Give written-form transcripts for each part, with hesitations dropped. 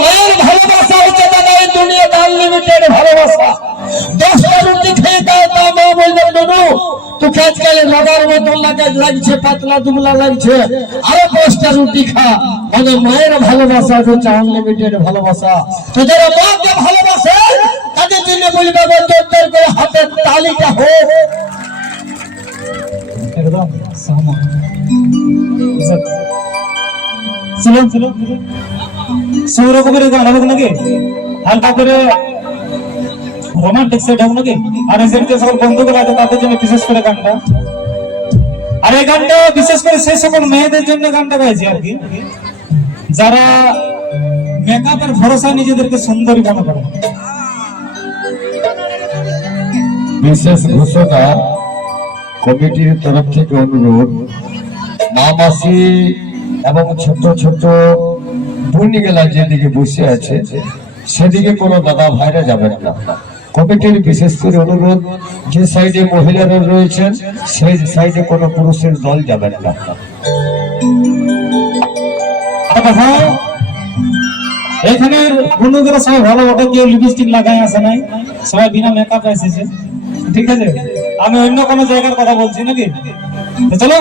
মায়ের ভালোবাসা হচ্ছে দাদা এই দুনিয়াতে আনলিমিটেড ভালোবাসা। 10টা রুটি খেয়ে দাও তা মা বলবে নুনু তোকে আজকাল রোগার মতন লাগছে, পাতলা দুবলা লাগছে, আরো 5টা রুটি খা। মানে মায়ের ভালোবাসা হচ্ছে আনলিমিটেড ভালোবাসা। তো যারা মাকে ভালোবাসে তাদের জন্য বলবে জোর করে হাতের তালিটা হোক একদম সামা। সব রকমের গান হবে নাকি, হালকা করে রোমান্টিক সাইড হবে নাকি, আর এই যে সকল বন্ধুগুলো আছে তাদের জন্য বিশেষ করে গানটা। আর এই গানটা বিশেষ করে সেই সকল মেয়েদের জন্য গানটা গাইছি আর কি, যারা মেকআপের ভরসায় নিজেদেরকে সুন্দরী মনে করে। বিশেষ ঘোষণা কমিটির তরফ থেকে অনুরোধ, মা মাসি এবং ছোট ছোট বোনিগুলা যেদিকে বসে আছে সেদিকে কোনো দাদা ভাইরা যাবেন না। কমিটির বিশেষ করে অনুরোধ, যে সাইডে মহিলারা রয়েছেন সেই সাইডে কোনো পুরুষের দল যাবেন না। এখানে বন্ধুরা সবাই ভালো ওটা, কেউ লিপস্টিক লাগাই আসে নাই, সবাই বিনা মেকআপ এসেছে, ঠিক আছে। আমি অন্য কোনো জায়গার কথা বলছি নাকি, চলো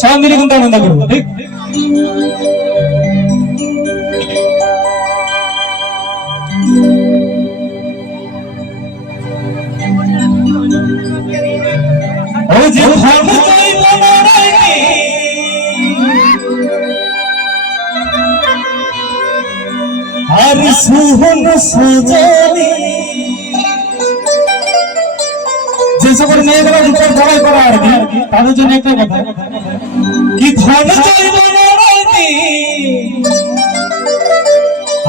সবাই মিলে কিন্তু আনন্দ করবো, ঠিক। ওই যে আর সুহন সজনি, যে সকল মেয়েগুলো উপর জড়াই করা আর কি, তাদের জন্য একটা কথা, কি ধন চাইব নারায়ণী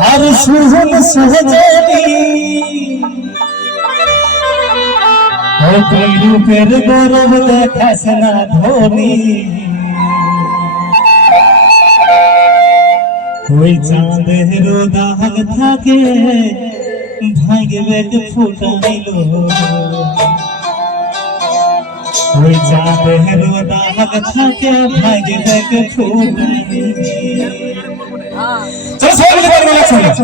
আর সুহন সজনি, তুই রূপের গৌরব দেখাস না ধনী, ওই চাঁদের দাগ থাকে ভাঙবে ফুটাইল, ওই চাঁদের দাগ থাকে ভাঙবে ফুটাইল। চলো সবাই মিলে গান গাইছি।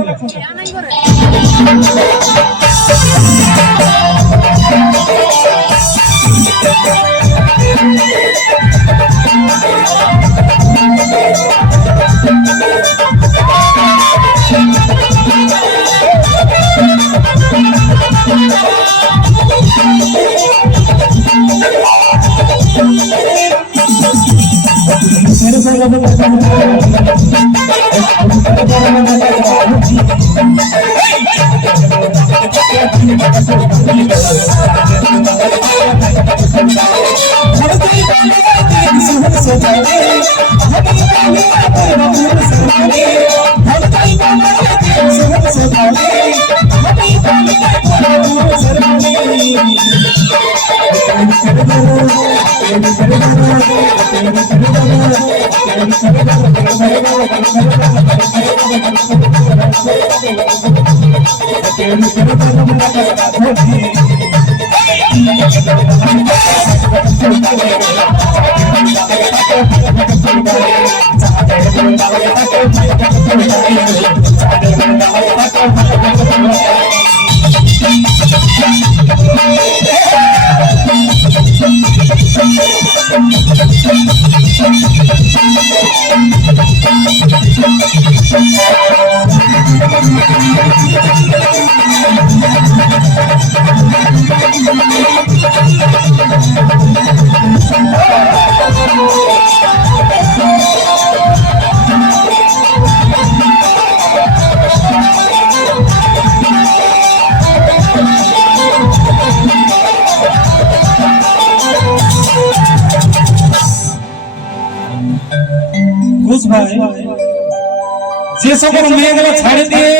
যে সকল মেয়েগুলো ছাড়ে দিয়ে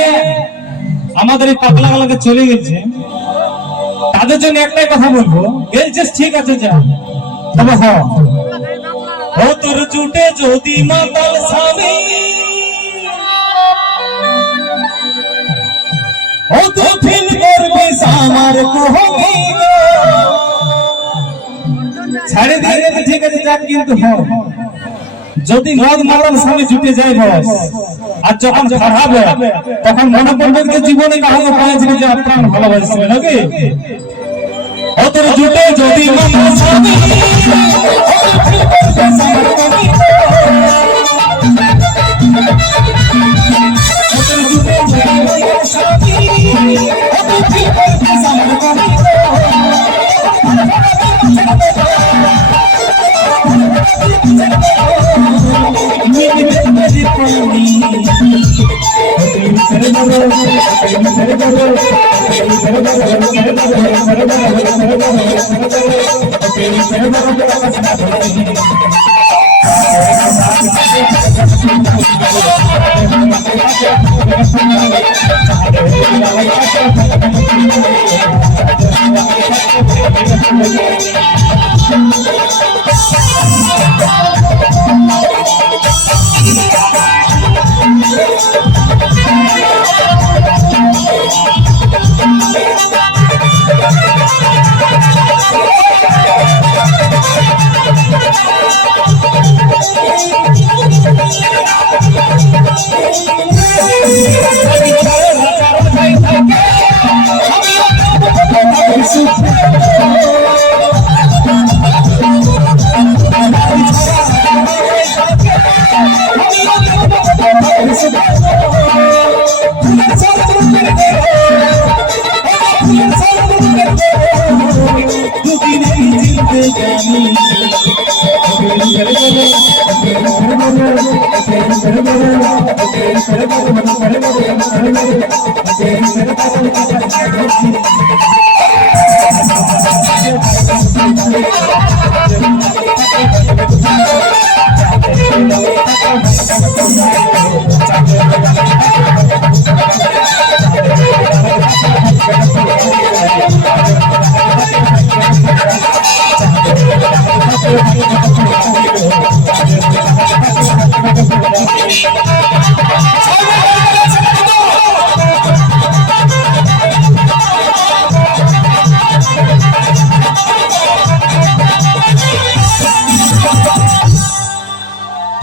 আমাদের এই পাগলা গালাকে চলে গেছে তাদের জন্য একটাই কথা বলবো, গেলছিস ঠিক আছে যা, তবে ও তোর জুটে যদি মাতাল স্বামী, ও তো ফিল করবে আমার কোহনি, ছাড়ে দিয়ে দেবে ঠিক আছে যাক, কিন্তু হ্যাঁ যদি মদ মাতাল স্বামী জুটে যায় বস, আর যখন খারাপ তখন মনে পড়বে যে জীবনে কাউকে পাইছিল যে আপনার ভালোবাসছিল নাকি ওদের জুটে যদি মাতাল স্বামী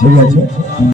ঠিক আছে।